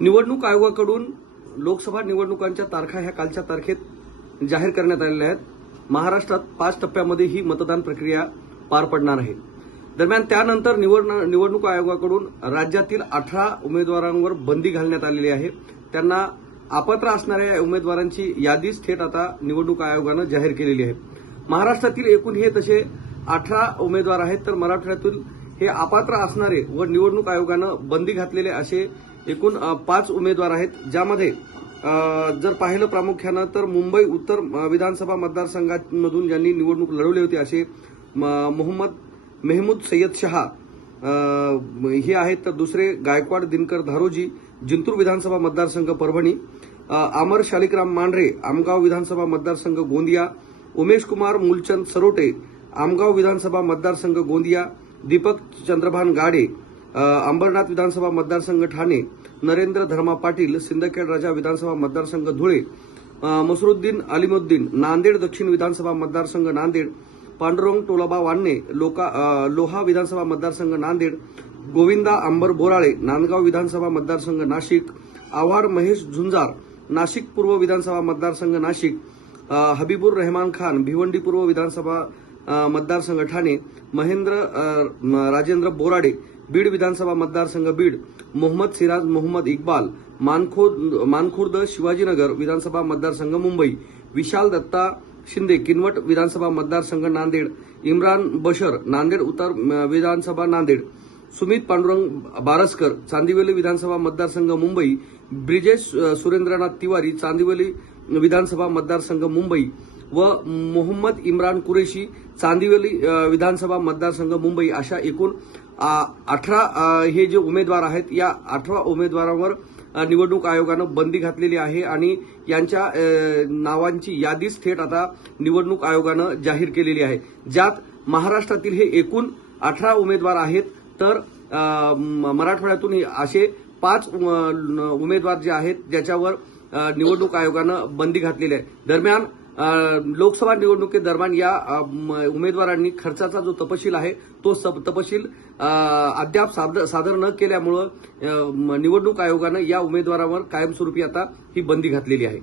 निवडणूक आयोगाकडून लोकसभा निवडणुकांच्या तारखा ह्या कालच्या तारखेत जाहीर करण्यात आलेल्या आहेत. महाराष्ट्रात पाच टप्प्यामध्ये ही मतदान प्रक्रिया पार पडणार आहे. दरम्यान त्यानंतर निवडणूक आयोगाकडून राज्यातील अठरा उमेदवारांवर बंदी घालण्यात आलेली आहे. त्यांना आपत्र असणाऱ्या या उमेदवारांची यादीच थेट आता निवडणूक आयोगानं जाहीर केलेली आहे. महाराष्ट्रातील एकूण हे तसे अठरा उमेदवार आहेत तर मराठवाड्यातील हे अपात्र असणारे व निवडणूक आयोगानं बंदी घातलेले असे एकूण पाच उमेदवार आहेत ज्यामध्ये जर पाहिलं प्रामुख्यानं तर मुंबई उत्तर विधानसभा मतदारसंघामधून ज्यांनी निवडणूक लढवली होती असे म- मोहम्मद मेहमूद सय्यद शहा हे आहेत. तर दुसरे गायकवाड दिनकर धारोजी जिंतूर विधानसभा मतदारसंघ परभणी अमर शालिकराम मांढरे आमगाव विधानसभा मतदारसंघ गोंदिया उमेश कुमार मूलचंद सरोटे आमगाव विधानसभा मतदारसंघ गोंदिया दीपक चंद्रभान गाडे अंबरनाथ विधानसभा मतदारसंघ ठाणे नरेंद्र धर्मा पाटील सिंदखेड राजा विधानसभा मतदारसंघ धुळे मसरुद्दीन अलिमुद्दीन नांदेड दक्षिण विधानसभा मतदारसंघ नांदेड पांडुरंग टोलाबा वान्ने लोका लोहा विधानसभा मतदारसंघ नांदेड गोविंदा अंबर बोराळे नांदगाव विधानसभा मतदारसंघ नाशिक आव्हाड महेश झुंजार नाशिक पूर्व विधानसभा मतदारसंघ नाशिक हबीबुर रहमान खान भिवंडी पूर्व विधानसभा मतदारसंघ ठाणे महेंद्र राजेंद्र बोराडे बीड विधानसभा मतदारसंघ बीड मोहम्मद सिराज मोहम्मद इक्बाल मानखोद मानखुर्द शिवाजीनगर विधानसभा मतदारसंघ मुंबई विशाल दत्ता शिंदे किनवट विधानसभा मतदारसंघ नांदेड इम्रान बशर नांदेड उत्तर विधानसभा नांदेड सुमित पांडुरंग बारसकर चांदिवली विधानसभा मतदारसंघ मुंबई ब्रिजेश सुरेंद्रनाथ तिवारी चांदिवली विधानसभा मतदारसंघ मुंबई व मोहम्मद इम्रान कुरेशी चांदिवली विधानसभा मतदारसंघ मुंबई अशा एकूण अठरा हे जे उमेदवार आहेत या अठरा उमेदवारांवर निवडणूक आयोगानं बंदी घातलेली आहे आणि यांच्या नावांची यादीच थेट आता निवडणूक आयोगानं जाहीर केलेली आहे. ज्यात महाराष्ट्रातील हे एकूण अठरा उमेदवार आहेत तर मराठवाड्यातून असे पाच उमेदवार जे आहेत ज्याच्यावर निवडणूक आयोगानं बंदी घातलेली आहे. दरम्यान लोकसभा निवडणुकीदरम्यान या म- उमेदवारांनी खर्चाचा जो तपशील आहे तो सब- तपशील अद्याप साद- सादर न केल्यामुळं निवडणूक आयोगानं या उमेदवारावर कायमस्वरूपी आता ही बंदी घातलेली आहे.